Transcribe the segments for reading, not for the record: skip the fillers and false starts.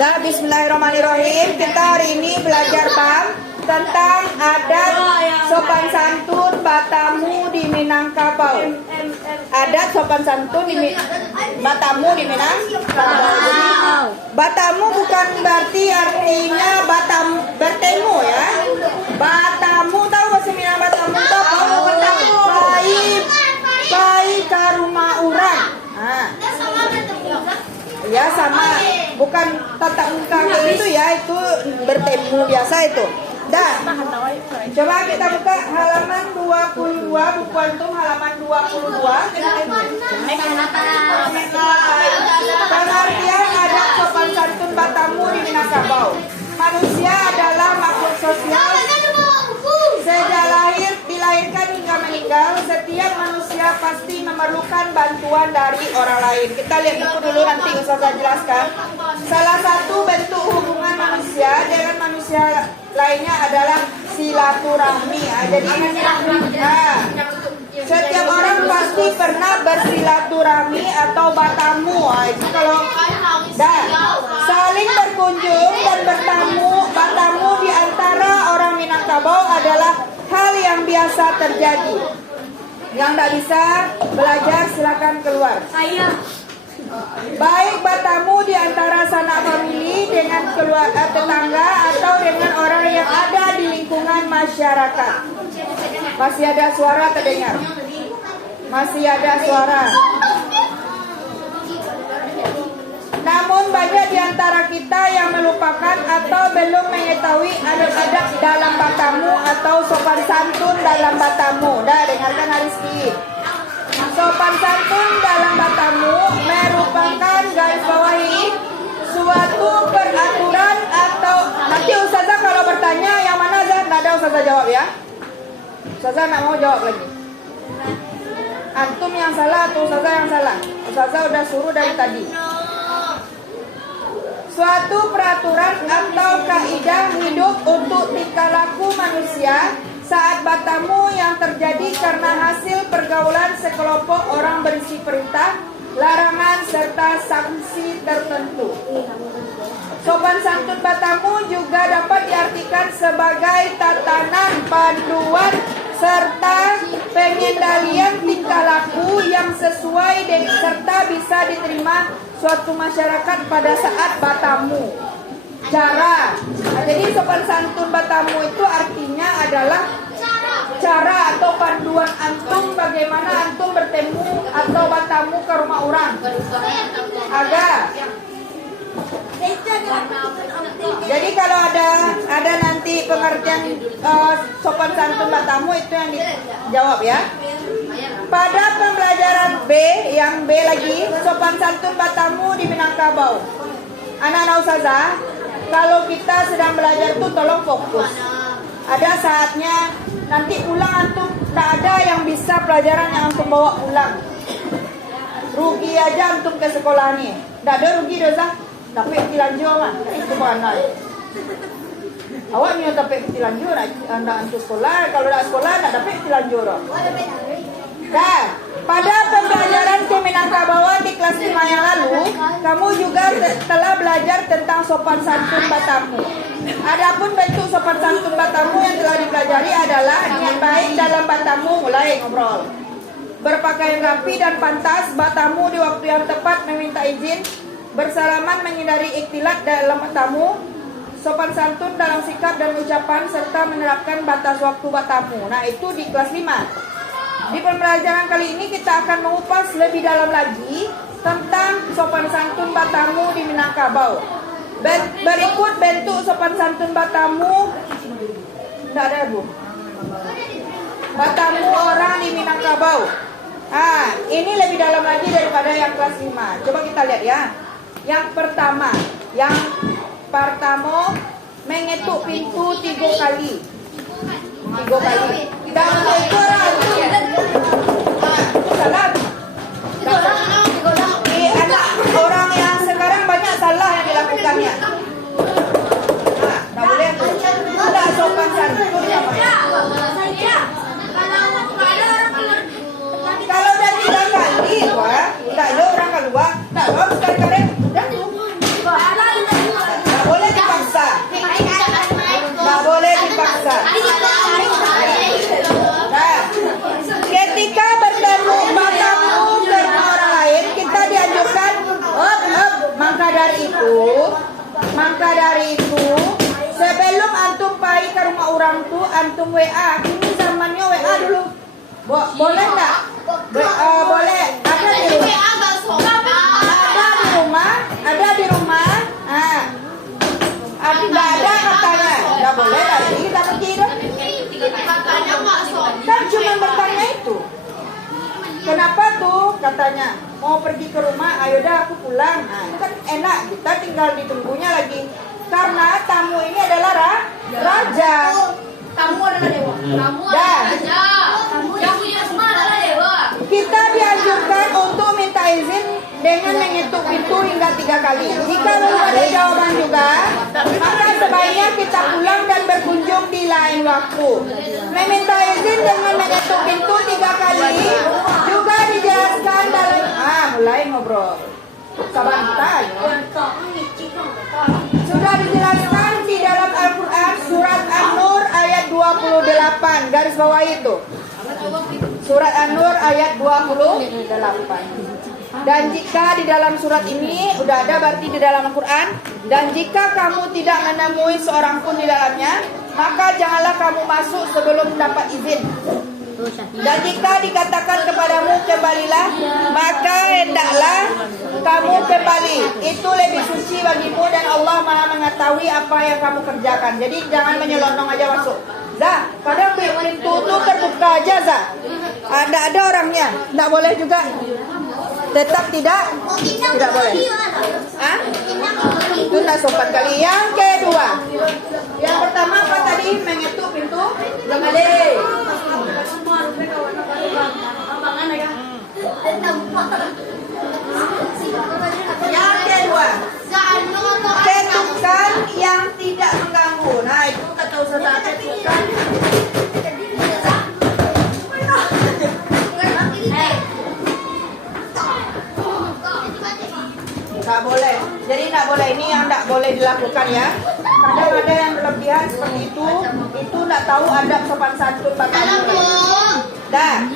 Dah, bismillahirrahmanirrahim. Kita hari ini belajar tentang adat sopan santun Batamu di Minangkabau. Adat sopan santun Batamu di Minangkabau. Batamu bukan berarti artinya bertemu ya. Batamu, tahu bahasa Minang Batamu itu apa? Pai ke rumah orang. Ya sama, bukan tatap muka itu ya, itu bertemu biasa itu. Dan coba kita buka halaman 22, buku antum halaman 22. Pengertian adat sopan santun Batamu di Minangkabau. Manusia adalah makhluk sosial. Sejak lahir, dilahirkan hingga meninggal, setiap manusia pasti memerlukan bantuan dari orang lain. Kita lihat buku dulu, nanti Ustazah jelaskan. Salah satu bentuk hubungan manusia dengan manusia lainnya adalah silaturahmi. Jadi setiap orang pasti pernah bersilaturahmi atau batamu. Itu kalau saling berkunjung dan batamu di antara orang Minangkabau adalah hal yang biasa terjadi. Yang tidak bisa belajar silakan keluar. Baik batamu di antara sanak famili dengan keluarga tetangga atau dengan orang yang ada di lingkungan masyarakat. Masih ada suara terdengar? Masih ada suara. Namun banyak di antara kita yang melupakan atau belum mengetahui adat-adat dalam batamu atau sopan santun dalam batamu. Dah, dengarkan Ariski. Sopan santun dalam batamu merupakan garis bawahi suatu peraturan atau, nanti Ustazah kalau bertanya yang mana Zah? Nggak ada Ustazah jawab ya. Ustazah nggak mau jawab lagi. Antum yang salah atau Ustazah yang salah? Ustazah udah suruh dari tadi. Suatu peraturan atau kaidah hidup untuk tingkah laku manusia saat batamu yang terjadi karena hasil pergaulan sekelompok orang berisi perintah, larangan, serta sanksi tertentu. Sopan santun batamu juga dapat diartikan sebagai tatanan panduan serta pengendalian tingkah laku yang sesuai dengan serta bisa diterima suatu masyarakat pada saat batamu. Cara. Jadi sopan santun batamu itu artinya adalah cara atau panduan antum bagaimana antum bertemu atau batamu ke rumah orang. Jadi kalau ada nanti pengertian sopan santun batamu itu yang dijawab ya. Pada pembelajaran B, yang B lagi, sopan santun batamu di Minangkabau. Anak-anak Ustazah, kalau kita sedang belajar tuh tolong fokus. Ada saatnya nanti pulang antum tidak ada yang bisa pelajaran yang antum bawa pulang. Rugi aja antum ke sekolah nih. Tidak ada rugi dosa. Tapi tilanjur mah, itu mana? Awak ni tapi tilanjur, anda antum sekolah. Kalau tidak sekolah, tidak dapat tilanjur. Nah, pada pembelajaran ke Minangkabau di kelas 5 yang lalu, kamu juga telah belajar tentang sopan santun batamu. Adapun bentuk sopan santun batamu yang telah dipelajari adalah niat baik dalam batamu, mulai ngobrol. Berpakaian rapi dan pantas, batamu di waktu yang tepat meminta izin, bersalaman menghindari ikhtilat dalam batamu, sopan santun dalam sikap dan ucapan, serta menerapkan batas waktu batamu. Nah, itu di kelas 5. Di pembelajaran kali ini kita akan mengupas lebih dalam lagi tentang sopan santun batamu di Minangkabau. Berikut bentuk sopan santun batamu. Tidak ada Bu. Batamu orang di Minangkabau. Ini lebih dalam lagi daripada yang kelas 5. Coba kita lihat ya. Yang pertama mengetuk pintu 3 kali. 3 kali. Dan untuk itu salah. Di anak orang yang sekarang banyak salah yang dilakukannya. Tak boleh tu. Tidak sopan santun. Kalau dah 3 kali, tak ada orang keluar. Tak ada sekali-kali. Dah tu. Maka dari itu, sebelum antum pergi ke rumah orang tuh, antum WA. Ini zamannya WA dulu. Boleh nggak? Boleh. Ada di rumah. Ada di rumah. Tidak ada katanya. Nggak boleh lagi kita pergi dong. Kan cuma bertanya itu. Kenapa tuh katanya mau pergi ke rumah? Ayo dah aku pulang. Itu kan enak, kita tinggal ditunggunya lagi. Karena tamu ini adalah raja. Kamu adalah dewa. Kamu Dah. adalah raja. Yang punya semua adalah dewa. Kita dianjurkan untuk minta izin dengan mengetuk pintu hingga 3 kali. Jika belum ada jawaban juga, maka sebaiknya kita pulang dan berkunjung di lain waktu. Meminta izin dengan mengetuk pintu 3 kali juga dijelaskan dalam mulai ngobrol. Sabantai. Sudah dijelaskan di dalam Al-Quran surat An-Nur ayat 28, garis bawah itu. Surat An-Nur ayat 28. Dan jika di dalam surat ini udah ada berarti di dalam Al-Quran. Dan jika kamu tidak menemui seorang pun di dalamnya, maka janganlah kamu masuk sebelum dapat izin. Dan jika dikatakan kepadamu kembalilah, maka hendaklah kamu kembali. Itu lebih suci bagimu dan Allah Maha mengetahui apa yang kamu kerjakan. Jadi jangan menyelonong aja masuk. Zah, kadang pintu itu terbuka aja Zah. Ada orangnya, nggak boleh juga. Tetap tidak boleh. Itu nggak sopan kali. Yang kedua, yang pertama apa tadi? Mengetuk pintu. Belum ada. Yang kedua, ketukan yang tidak mengganggu. Nah itu kata usaha ketukan. Nggak boleh. Jadi nggak boleh, ini yang nggak boleh dilakukan ya. Kadang ada yang berlebihan seperti itu nggak tahu adab sopan santun tamu. Dah.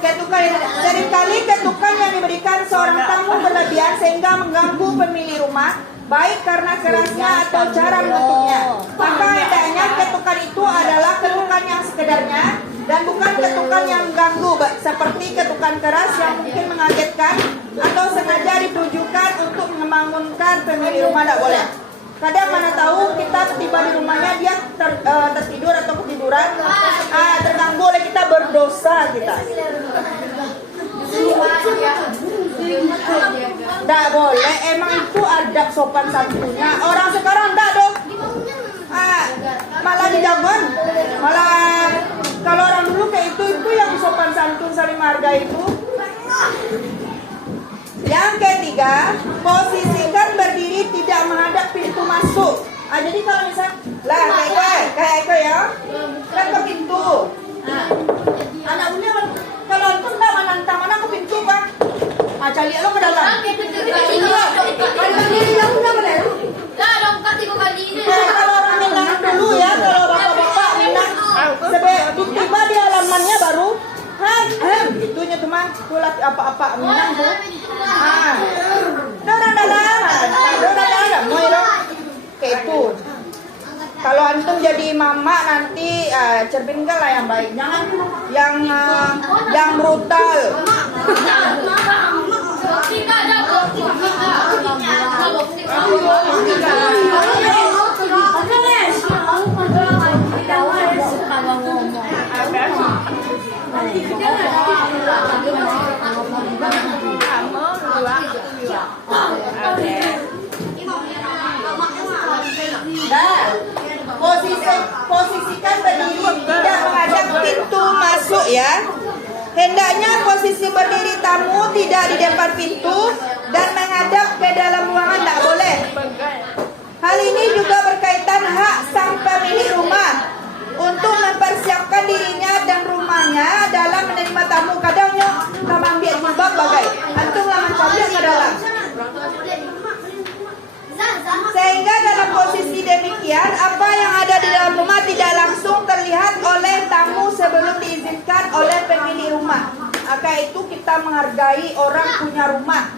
Ketukan seringkali ketukan yang diberikan seorang tamu berlebihan sehingga mengganggu pemilik rumah, baik karena kerasnya atau cara menutupnya. Maka hendaknya ketukan itu adalah ketukan yang sekedarnya dan bukan ketukan yang mengganggu, seperti ketukan keras yang mungkin mengagetkan atau sengaja ditujukan untuk membangunkan pemilik rumah. Tidak boleh. Kadang mana tahu kita tiba di rumahnya dia tertidur atau ketiduran, terganggu oleh kita, berdosa kita. Tidak boleh, emang itu adab sopan santunnya. Orang sekarang tidak dong. Malah dijagoan. Malah kalau orang dulu kayak itu yang sopan santun saling menghargai itu. Yang ketiga, posisikan berdiri tidak menghadap pintu masuk. Jadi kalau misalnya, kayak Eko ya, kan ke pintu. Anak punya kalau itu enggak menantang mana ke pintu pak. Cari lo ke dalam. Kalau orang Minang dulu ya, kalau bapak-bapak Minang, tiba di halamannya baru. Itunya teman, tulah apa-apa Minang tuh. Dalam, mau kayak itu. Kalau antum jadi mama nanti cerminkan lah yang baik, jangan yang brutal. Posisikan berdiri tidak menghadap pintu masuk ya. Hendaknya posisi berdiri tamu tidak di depan pintu dan menghadap ke dalam ruangan, tidak boleh. Hal ini juga berkaitan hak sang pemilik rumah untuk mempersiapkan dirinya dan rumahnya dalam menerima tamu. Kadangnya kamu ambil jilbab bagai antum lah mencabut ke dalam. Sehingga dalam posisi demikian, apa yang ada di dalam rumah tidak langsung terlihat oleh tamu sebelum diizinkan oleh pemilik rumah. Maka itu kita menghargai orang punya rumah.